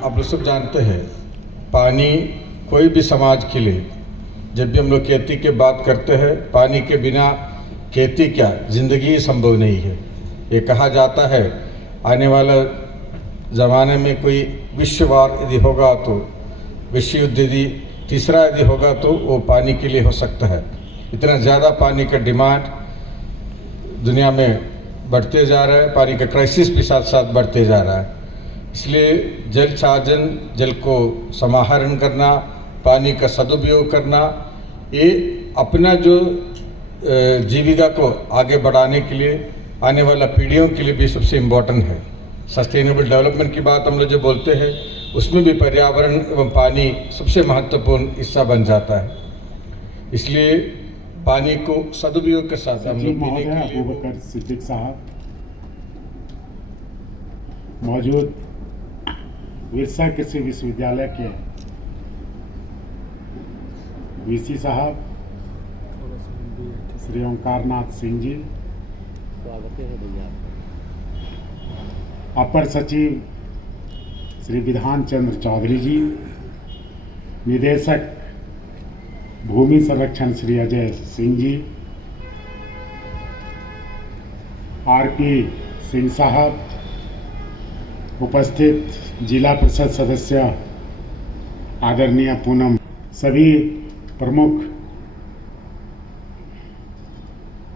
आप लोग सब जानते हैं, पानी कोई भी समाज के लिए, जब भी हम लोग खेती की बात करते हैं, पानी के बिना खेती क्या, ज़िंदगी संभव नहीं है। ये कहा जाता है आने वाला ज़माने में कोई विश्ववार यदि होगा तो, विश्व युद्ध यदि तीसरा यदि होगा तो वो पानी के लिए हो सकता है। इतना ज़्यादा पानी का डिमांड दुनिया में बढ़ते जा रहा है, पानी का क्राइसिस भी साथ साथ बढ़ते जा रहा है। इसलिए जल साधन, जल को समाहरण करना, पानी का सदुपयोग करना, ये अपना जो जीविका को आगे बढ़ाने के लिए, आने वाला पीढ़ियों के लिए भी सबसे इम्पोर्टेंट है। सस्टेनेबल डेवलपमेंट की बात हम लोग जो बोलते हैं, उसमें भी पर्यावरण एवं पानी सबसे महत्वपूर्ण हिस्सा बन जाता है। इसलिए पानी को सदुपयोग के साथ हम लोग पीने के लिए। अबू बकर सिद्दीक साहब मौजूद विरसा कृषि विश्वविद्यालय के वीसी साहब श्री ओंकारनाथ सिंह जी, अपर सचिव श्री विधान चंद्र चौधरी जी, निदेशक भूमि संरक्षण श्री अजय सिंह जी, आरपी सिंह साहब, उपस्थित जिला परिषद सदस्य आदरणीय पूनम, सभी प्रमुख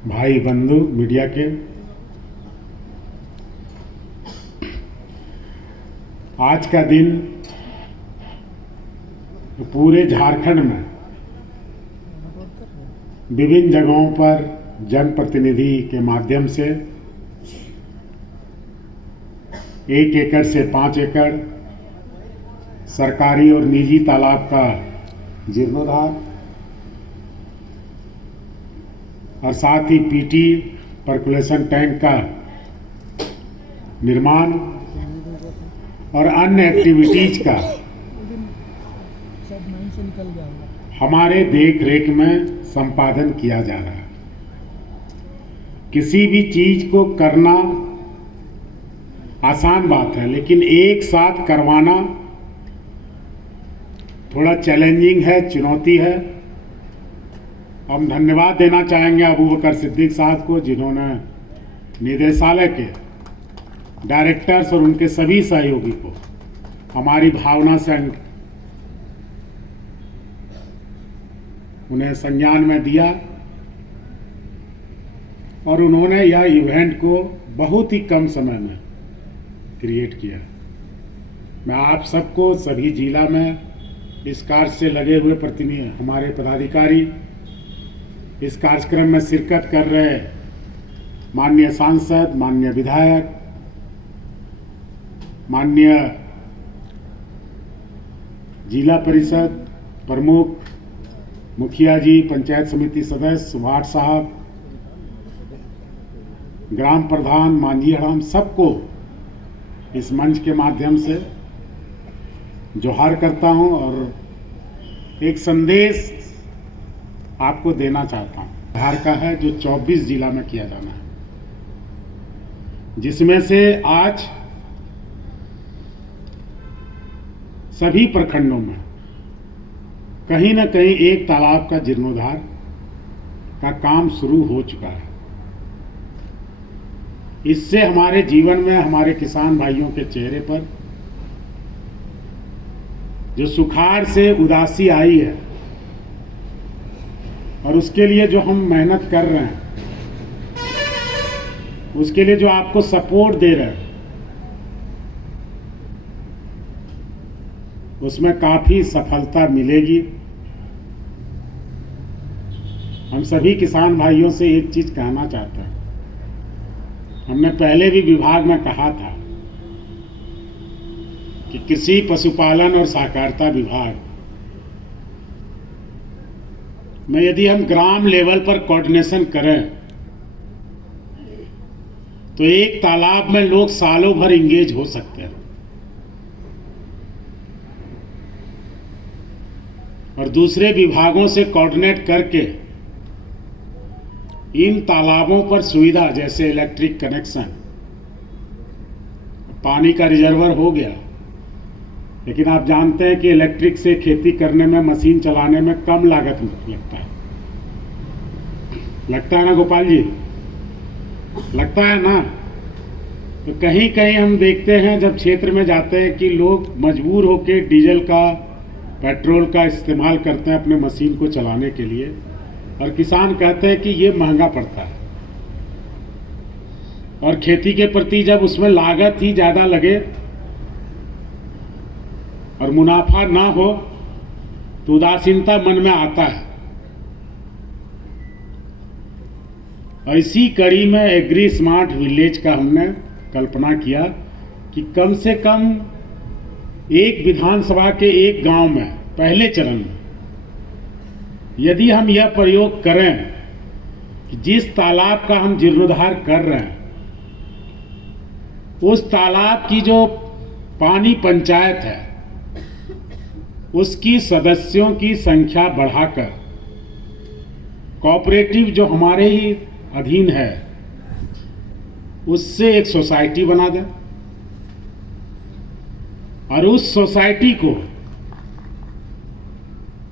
भाई बंधु मीडिया के, आज का दिन पूरे झारखंड में विभिन्न जगहों पर जनप्रतिनिधि के माध्यम से 1 एकड़ से 5 एकड़ सरकारी और निजी तालाब का जीर्णोद्धार और साथ ही पीटी पर्कुलेशन टैंक का निर्माण और अन्य एक्टिविटीज का हमारे देख रेख में संपादन किया जा रहा है। किसी भी चीज को करना आसान बात है, लेकिन एक साथ करवाना थोड़ा चैलेंजिंग है, चुनौती है। हम धन्यवाद देना चाहेंगे अबू बकर सिद्दीक साहब को, जिन्होंने निदेशालय के डायरेक्टर्स और उनके सभी सहयोगी को हमारी भावना से उन्हें संज्ञान में दिया और उन्होंने यह इवेंट को बहुत ही कम समय में क्रिएट किया। मैं आप सबको, सभी जिला में इस कार्य से लगे हुए प्रतिनिधि, हमारे पदाधिकारी, इस कार्यक्रम में शिरकत कर रहे माननीय सांसद, माननीय विधायक, माननीय जिला परिषद प्रमुख, मुखिया जी, पंचायत समिति सदस्य, वार्ड साहब, ग्राम प्रधान, मांझी हड़ाम, सबको इस मंच के माध्यम से जोहार करता हूं और एक संदेश आपको देना चाहता हूं। बिहार का है जो 24 जिला में किया जाना है, जिसमें से आज सभी प्रखंडों में कहीं न कहीं एक तालाब का जीर्णोद्धार का काम शुरू हो चुका है। इससे हमारे जीवन में, हमारे किसान भाइयों के चेहरे पर जो सुखाड़ से उदासी आई है और उसके लिए जो हम मेहनत कर रहे हैं, उसके लिए जो आपको सपोर्ट दे रहे हैं, उसमें काफी सफलता मिलेगी। हम सभी किसान भाइयों से एक चीज कहना चाहते हैं, हमने पहले भी विभाग में कहा था कि कृषि, पशुपालन और सहकारिता विभाग में यदि हम ग्राम लेवल पर कोऑर्डिनेशन करें तो एक तालाब में लोग सालों भर इंगेज हो सकते हैं और दूसरे विभागों से कोऑर्डिनेट करके इन तालाबों पर सुविधा जैसे इलेक्ट्रिक कनेक्शन, पानी का रिजर्वर हो गया, लेकिन आप जानते हैं कि इलेक्ट्रिक से खेती करने में, मशीन चलाने में कम लागत लगता है ना गोपाल जी, लगता है ना। तो कहीं कहीं हम देखते हैं जब क्षेत्र में जाते हैं कि लोग मजबूर होकर डीजल का, पेट्रोल का इस्तेमाल करते हैं अपने मशीन को चलाने के लिए, और किसान कहते हैं कि ये महंगा पड़ता है। और खेती के प्रति जब उसमें लागत ही ज़्यादा लगे और मुनाफा ना हो तो उदासीनता मन में आता है। ऐसी कड़ी में एग्री स्मार्ट विलेज का हमने कल्पना किया कि कम से कम एक विधानसभा के एक गांव में पहले चरण में यदि हम यह प्रयोग करें कि जिस तालाब का हम जीर्णोद्धार कर रहे हैं उस तालाब की जो पानी पंचायत है उसकी सदस्यों की संख्या बढ़ाकर कोऑपरेटिव जो हमारे ही अधीन है उससे एक सोसाइटी बना दें और उस सोसाइटी को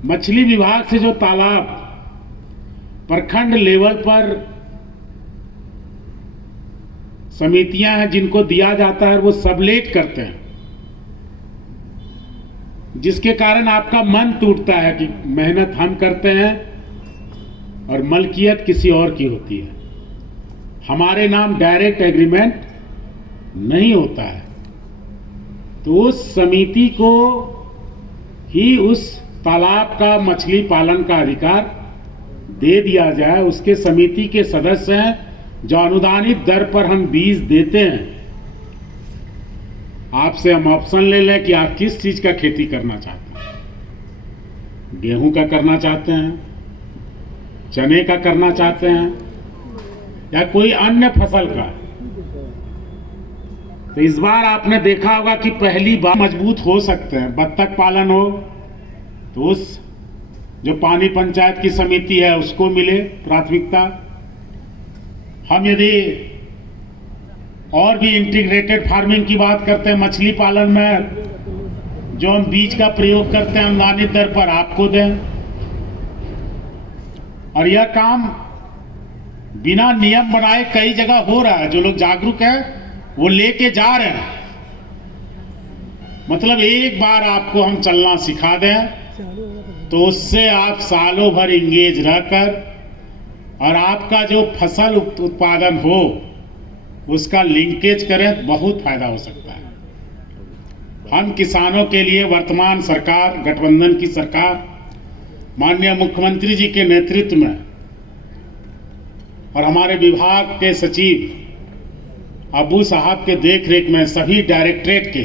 मछली विभाग से जो तालाब प्रखंड लेवल पर समितियां हैं जिनको दिया जाता है वो सबलेट करते हैं, जिसके कारण आपका मन टूटता है कि मेहनत हम करते हैं और मलकियत किसी और की होती है। हमारे नाम डायरेक्ट एग्रीमेंट नहीं होता है। तो उस समिति को ही उस तालाब का मछली पालन का अधिकार दे दिया जाए। उसके समिति के सदस्य हैं जो अनुदानित दर पर हम बीज देते हैं। आपसे हम ऑप्शन ले लें कि आप किस चीज का खेती करना चाहते हैं। गेहूं का करना चाहते हैं, चने का करना चाहते हैं या कोई अन्य फसल का। तो इस बार आपने देखा होगा कि पहली बार मजबूत हो सकते हैं। बत्तख पालन हो तो उस जो पानी पंचायत की समिति है उसको मिले प्राथमिकता। हम यदि और भी इंटीग्रेटेड फार्मिंग की बात करते हैं, मछली पालन में जो हम बीज का प्रयोग करते हैं अनुदानित दर पर आपको दें। और यह काम बिना नियम बनाए कई जगह हो रहा है। जो लोग जागरूक हैं वो लेके जा रहे हैं। मतलब एक बार आपको हम चलना सिखा दें तो उससे आप सालों भर इंगेज रहकर और आपका जो फसल उत्पादन हो उसका लिंकेज करें, बहुत फायदा हो सकता है। हम किसानों के लिए वर्तमान सरकार, गठबंधन की सरकार, माननीय मुख्यमंत्री जी के नेतृत्व में और हमारे विभाग के सचिव अबू साहब के देखरेख में सभी डायरेक्टरेट के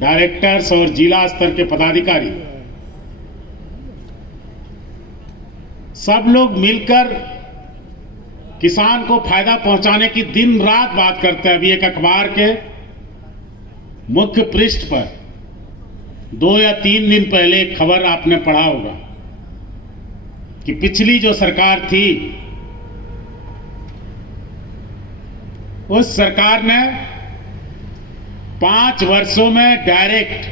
डायरेक्टर्स और जिला स्तर के पदाधिकारी सब लोग मिलकर किसान को फायदा पहुंचाने की दिन रात बात करते हैं। अभी एक अखबार के मुख्य पृष्ठ पर 2 या 3 दिन पहले एक खबर आपने पढ़ा होगा कि पिछली जो सरकार थी उस सरकार ने 5 वर्षों में डायरेक्ट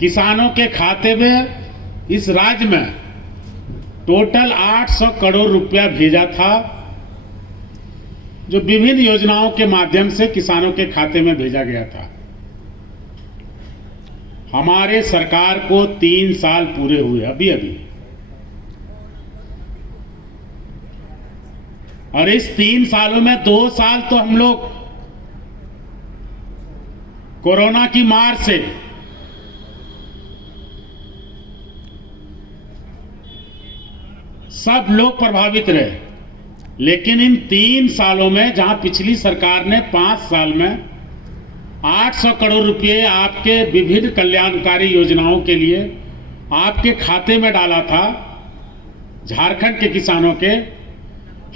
किसानों के खाते में इस राज्य में टोटल 800 करोड़ रुपया भेजा था, जो विभिन्न योजनाओं के माध्यम से किसानों के खाते में भेजा गया था। हमारे सरकार को 3 साल पूरे हुए अभी अभी, और इस 3 सालों में 2 साल तो हम लोग कोरोना की मार से सब लोग प्रभावित रहे। लेकिन इन 3 सालों में जहां पिछली सरकार ने 5 साल में 800 करोड़ रुपए आपके विभिन्न कल्याणकारी योजनाओं के लिए आपके खाते में डाला था झारखंड के किसानों के,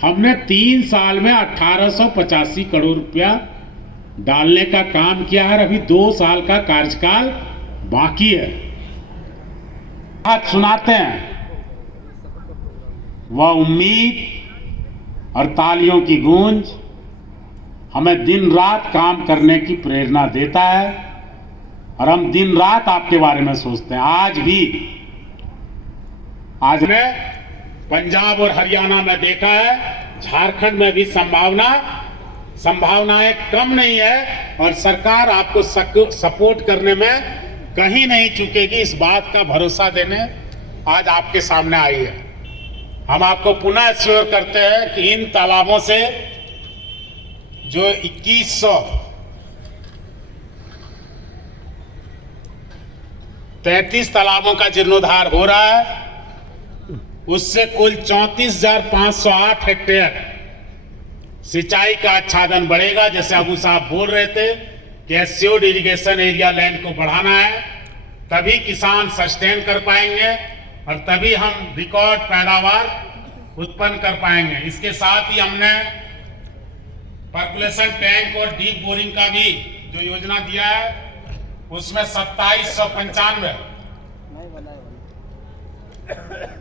हमने 3 साल में 1885 करोड़ रुपया डालने का काम किया है। अभी 2 साल का कार्यकाल बाकी है। बात सुनाते हैं वह उम्मीद और तालियों की गूंज हमें दिन रात काम करने की प्रेरणा देता है और हम दिन रात आपके बारे में सोचते हैं। आज ने पंजाब और हरियाणा में देखा है, झारखंड में भी संभावनाएं कम नहीं है और सरकार आपको सपोर्ट करने में कहीं नहीं चूकेगी। इस बात का भरोसा देने आज आपके सामने आई है। हम आपको पुनः एश्योर करते हैं कि इन तालाबों से जो 2133 तालाबों का जीर्णोद्धार हो रहा है, उससे कुल 34,508 हेक्टेयर सिंचाई का आच्छादन बढ़ेगा। जैसे अबू साहब बोल रहे थे कि एस्योर्ड इरिगेशन एरिया लैंड को बढ़ाना है, तभी किसान सस्टेन कर पाएंगे और तभी हम रिकॉर्ड पैदावार उत्पन्न कर पाएंगे। इसके साथ ही हमने पर्कुलेशन टैंक और डीप बोरिंग का भी जो योजना दिया है, उसमें 2795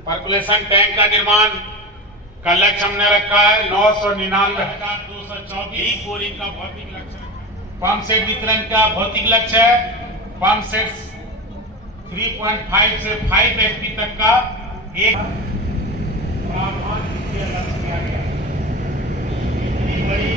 पर्कुलेशन टैंक का निर्माण का लक्ष्य हमने रखा है। 999,224 डीप बोरिंग का भौतिक लक्ष्य, पंप सेट वितरण का भौतिक लक्ष्य है। पंप सेट 3.5 से 5 HP तक का एक लक्ष्य किया गया। इतनी बड़ी